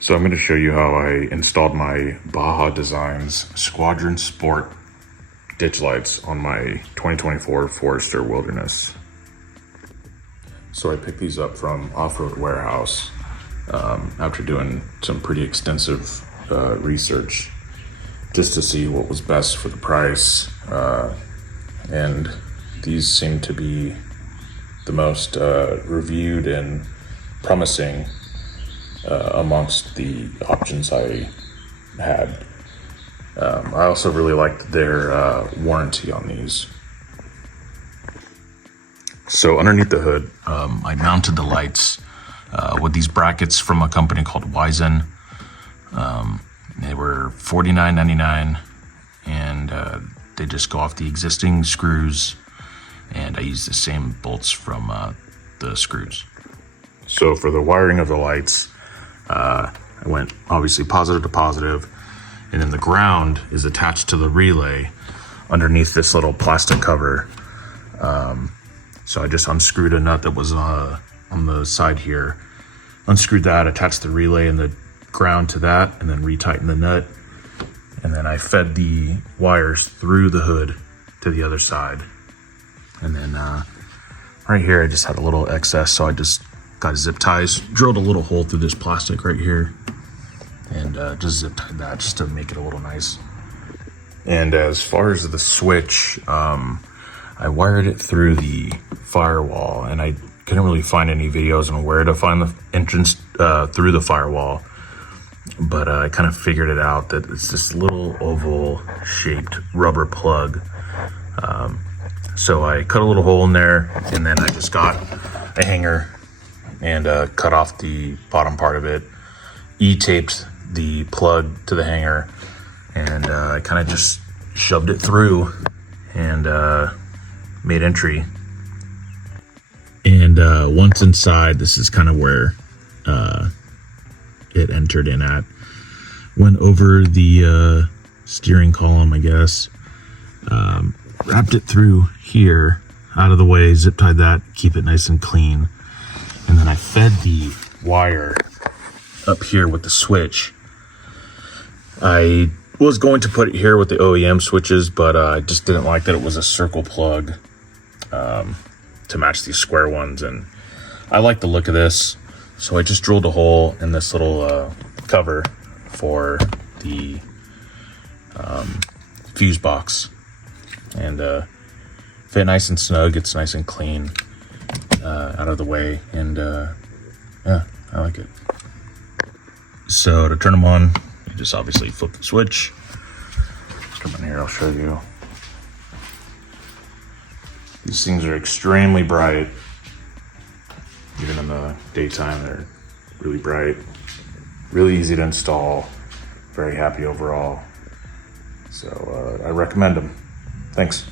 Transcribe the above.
So I'm going to show you how I installed my Baja Designs Squadron Sport ditch lights on my 2024 Forester Wilderness. So I picked these up from Off-Road Warehouse after doing some pretty extensive research just to see what was best for the price. And these seem to be the most reviewed and promising amongst the options I had. I also really liked their warranty on these. So underneath the hood, I mounted the lights with these brackets from a company called Wizen. They were $49.99, and they just go off the existing screws, and I used the same bolts from the screws. So for the wiring of the lights, I went obviously positive to positive, and then the ground is attached to the relay underneath this little plastic cover. So I just unscrewed a nut that was on the side here, unscrewed that, attached the relay and the ground to that, and then retightened the nut. And then I fed the wires through the hood to the other side. And then right here, I just had a little excess, so I just got zip ties, drilled a little hole through this plastic right here, and just zip tied that just to make it a little nice. And as far as the switch, I wired it through the firewall, and I couldn't really find any videos on where to find the entrance through the firewall, but I kind of figured it out that it's this little oval shaped rubber plug. So I cut a little hole in there, and then I just got a hanger and cut off the bottom part of it, E-taped the plug to the hanger, and I kind of just shoved it through and made entry. And once inside, this is kind of where it entered in at. Went over the steering column, I guess. Wrapped it through here, out of the way, zip tied that, keep it nice and clean. And then I fed the wire up here with the switch. I was going to put it here with the OEM switches, but I just didn't like that it was a circle plug to match these square ones, and I like the look of this, so I just drilled a hole in this little cover for the fuse box, and fit nice and snug. It's nice and clean out of the way, and yeah, I like it. So to turn them on, you just obviously flip the switch. Come in here, I'll show you. These things are extremely bright. Even in the daytime, they're really bright. Really easy to install. Very happy overall. So I recommend them. Thanks.